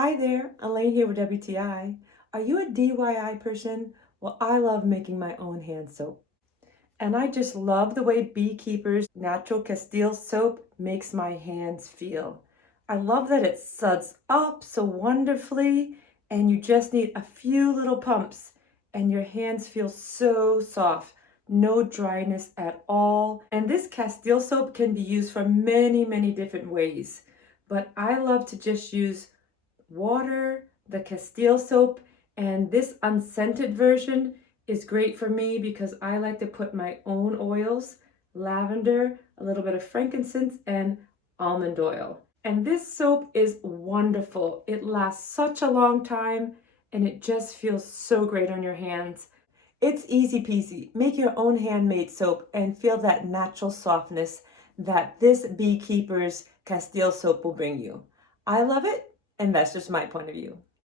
Hi there, Elaine here with WTI. Are you a DIY person? Well, I love making my own hand soap. And I just love the way Beekeeper's natural Castile soap makes my hands feel. I love that it suds up so wonderfully and you just need a few little pumps and your hands feel so soft. No dryness at all. And this Castile soap can be used for many different ways. But I love to just use water, the Castile soap, and this unscented version is great for me because I like to put my own oils, lavender, a little bit of frankincense, and almond oil. And this soap is wonderful. It lasts such a long time and it just feels so great on your hands. It's easy peasy. Make your own handmade soap and feel that natural softness that this Beekeeper's Castile soap will bring you. I love it, and that's just my point of view.